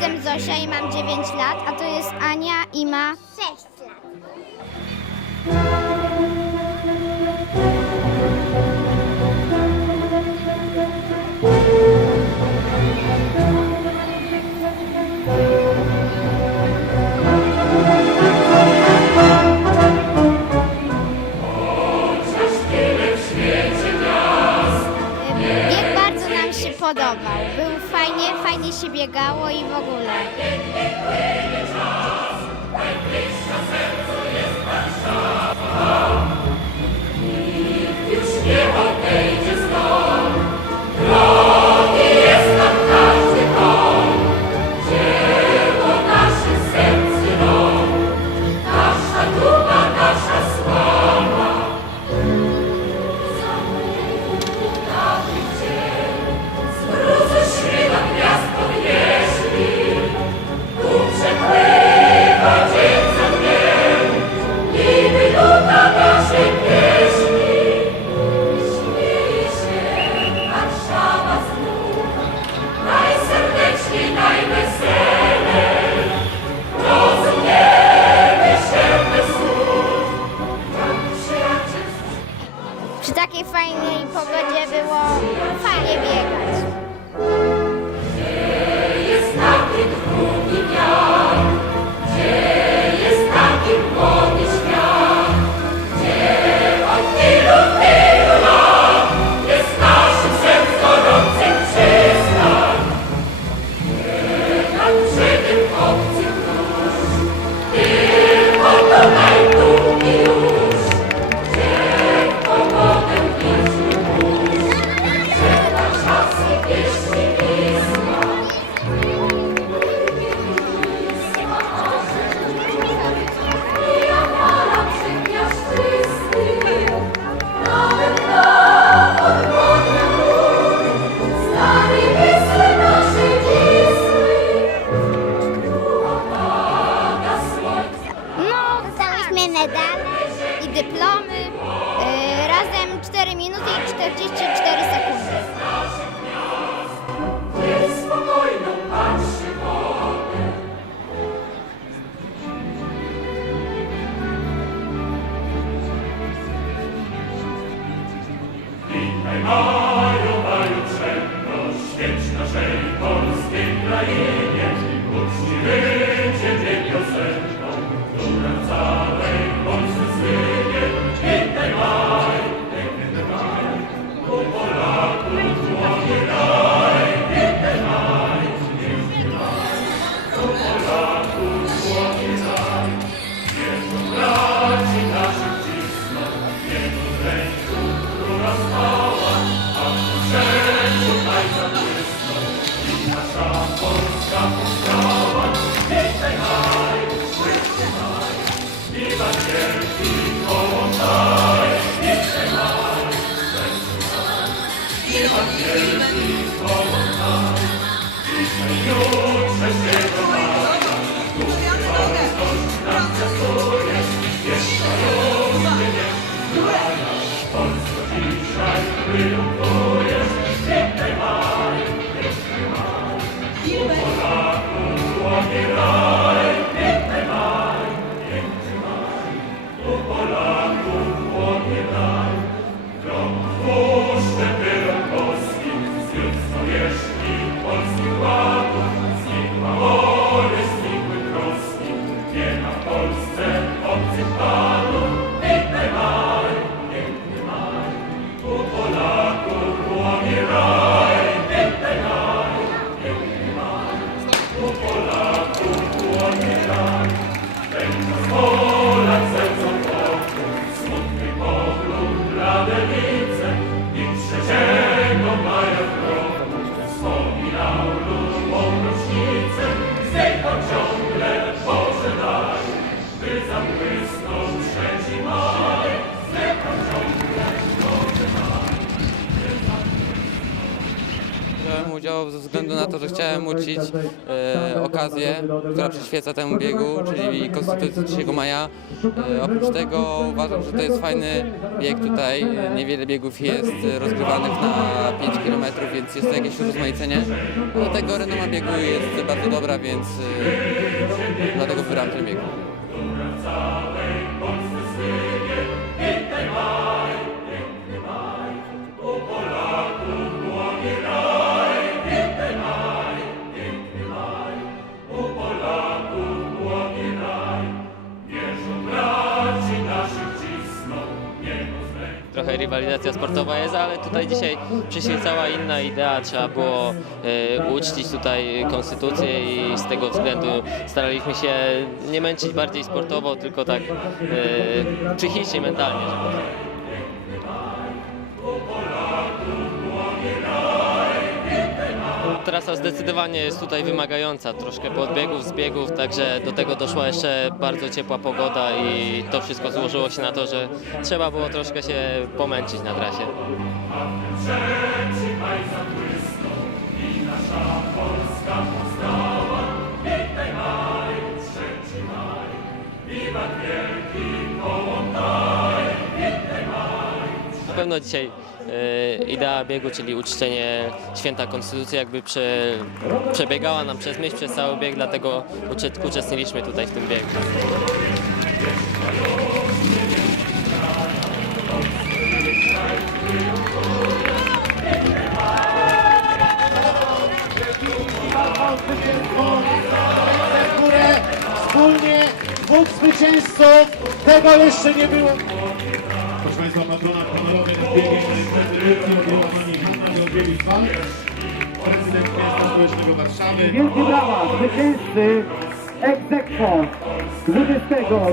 jestem Zosia i mam 9 lat, a to jest Ania i ma Oh, względu na to, że chciałem uczcić e, okazję, która przyświeca temu biegu, czyli Konstytucji 3 maja. E, oprócz tego uważam, że to jest fajny bieg tutaj. Niewiele biegów jest rozgrywanych na 5 km, więc jest to jakieś urozmaicenie. Do tego renoma biegu jest bardzo dobra, więc e, dlatego wybrałem ten bieg. Trochę rywalizacja sportowa jest, ale tutaj dzisiaj przyświecała inna idea, trzeba było e, uczcić tutaj konstytucję i z tego względu staraliśmy się nie męczyć bardziej sportowo, tylko tak e, psychicznie, mentalnie. Żeby Trasa zdecydowanie jest tutaj wymagająca, troszkę podbiegów, zbiegów, także do tego doszła jeszcze bardzo ciepła pogoda i to wszystko złożyło się na to, że trzeba było troszkę się pomęczyć na trasie. Na pewno dzisiaj idea biegu, czyli uczczenie święta Konstytucji jakby prze, przebiegała nam przez myśl, przez cały bieg, dlatego ucze- uczestniczyliśmy tutaj w tym biegu. wspólnie dwóch zwycięzców. Tego jeszcze nie było. Proszę Państwa, patronat honorowy biegiem prezydencji objęła Pani Hanna Georgiewicz-Walc, prezydent Miasta Stołecznego Warszawy. Wielkie brawa, zwycięzcy egzekwo 22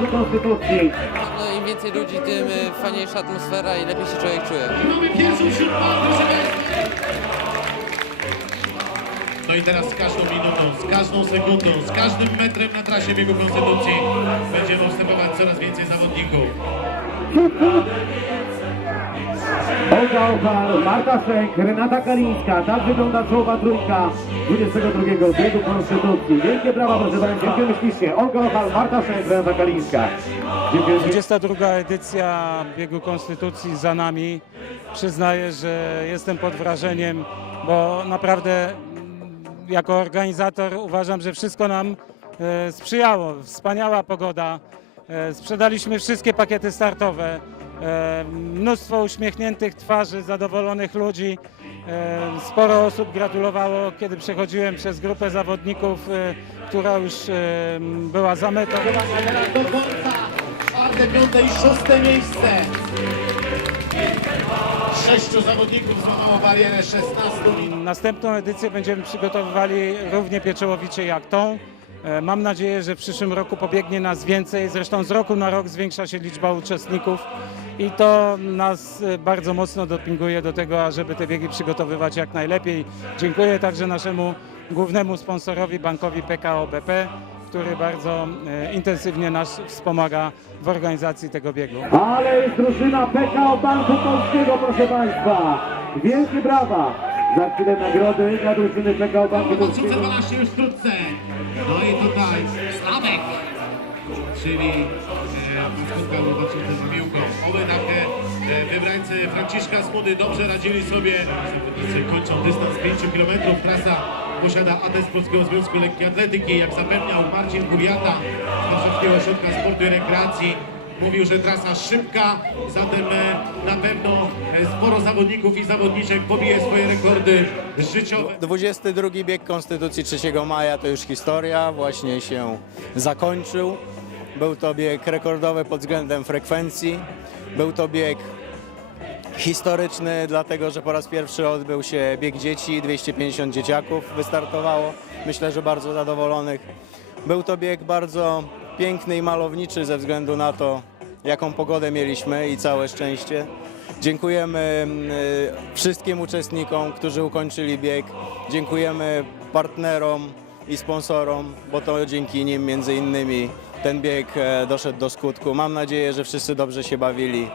biegu Konstytucji. No im więcej ludzi, tym e, fajniejsza atmosfera i lepiej się człowiek czuje. Mamy pierwszą. No i teraz z każdą minutą, z każdą sekundą, z każdym metrem na trasie biegu Konstytucji będziemy obserwować coraz więcej zawodników. Olga Opar, Marta Szek, Renata Kalińska. Tak wygląda czołowa trójka 22 biegu Konstytucji. Wielkie brawa, proszę Państwa. Dziękujemy ślicznie. Olga Opar, Marta Szek, Renata Kalińska. Dziękuję. 22 edycja biegu Konstytucji za nami. Przyznaję, że jestem pod wrażeniem, bo naprawdę mm, jako organizator uważam, że wszystko nam e, sprzyjało. Wspaniała pogoda. E, Sprzedaliśmy wszystkie pakiety startowe. E, Mnóstwo uśmiechniętych twarzy, zadowolonych ludzi. E, Sporo osób gratulowało, kiedy przechodziłem przez grupę zawodników, e, która już była za metą. Do końca czwarte, piąte i szóste miejsce. Sześciu zawodników złamało barierę 16 minut. Następną edycję będziemy przygotowywali równie pieczołowicie jak tą. E, Mam nadzieję, że w przyszłym roku pobiegnie nas więcej. Zresztą z roku na rok zwiększa się liczba uczestników i to nas e, bardzo mocno dopinguje do tego, ażeby te biegi przygotowywać jak najlepiej. Dziękuję także naszemu głównemu sponsorowi, bankowi PKO BP, który bardzo e, intensywnie nas wspomaga w organizacji tego biegu. Ale jest drużyna PKO Banku Polskiego, proszę Państwa. Wielkie brawa. Za chwilę nagrody dla drużyny PKO Banku Polskiego. 2012 już wkrótce. No i tutaj Sławek, czyli e, spotkał w 2002 piłką. Oby takie E, Wybrańcy Franciszka Smudy dobrze radzili sobie, kończą dystans 5 km. Trasa posiada atest Polskiego Związku Lekkiej Atletyki. Jak zapewniał Marcin Kubiata z Warszawskiego Ośrodka Sportu i Rekreacji, mówił, że trasa szybka, zatem e, na pewno e, sporo zawodników i zawodniczek pobije swoje rekordy życiowe. 22 bieg Konstytucji 3 maja to już historia, właśnie się zakończył. Był to bieg rekordowy pod względem frekwencji. Był to bieg historyczny, dlatego że po raz pierwszy odbył się bieg dzieci, 250 dzieciaków wystartowało. Myślę, że bardzo zadowolonych. Był to bieg bardzo piękny i malowniczy ze względu na to, jaką pogodę mieliśmy i całe szczęście. Dziękujemy mm, y, wszystkim uczestnikom, którzy ukończyli bieg. Dziękujemy partnerom i sponsorom, bo to dzięki nim między innymi ten bieg e, doszedł do skutku. Mam nadzieję, że wszyscy dobrze się bawili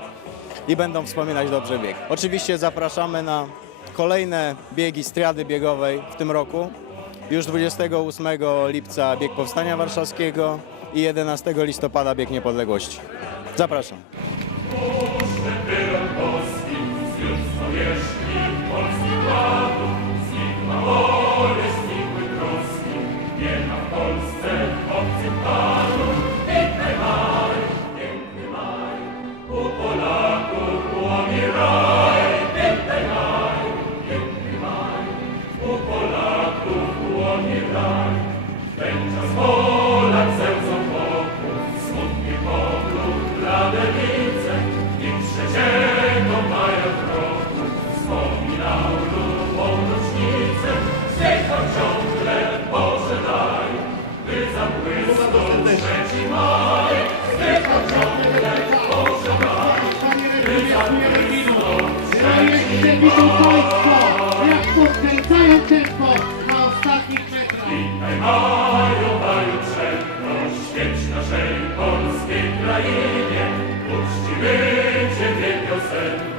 i będą wspominać dobrze bieg. Oczywiście zapraszamy na kolejne biegi z triady biegowej w tym roku. Już 28 lipca bieg Powstania Warszawskiego i 11 listopada bieg Niepodległości. Zapraszam. Widzą Państwo, jak podkręcają tempo na ostatnich metrach. Maju, maju, przedność, świeć naszej polskiej krainie, uczciwy Ciebie piosenką,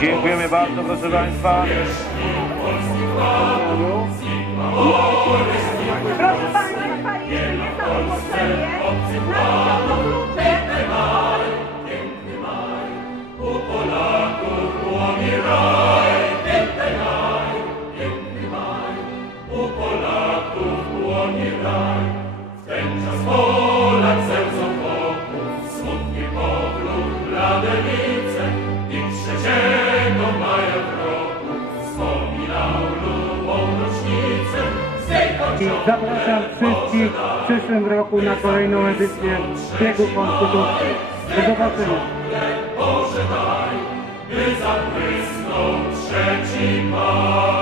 Dziękujemy bardzo, proszę Państwa. Proszę Państwa, Polaków. Roku na kolejną edycję biegu Konstytucji. Do zobaczenia. Boże daj, by zabłysnął trzeci maj.